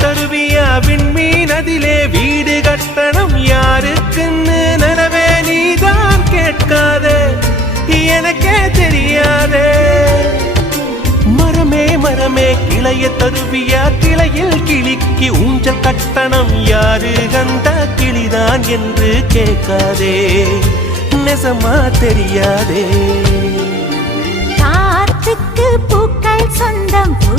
தருவியா விண்மீன் அதிலே வீடு கட்டணம் யாருக்குன்னு நனவே நீதான் கேட்காதே எனக்கே தெரியாதே மரமே மரமே கிளைய தருவியா கிளையில் கிளிக்கு ஊஞ்சல் கட்டணம் யாரு கண்ட கிளிதான் என்று கேட்காதே நெசமா தெரியாதே காற்றுக்கு பூக்கள் சொந்தம் பூ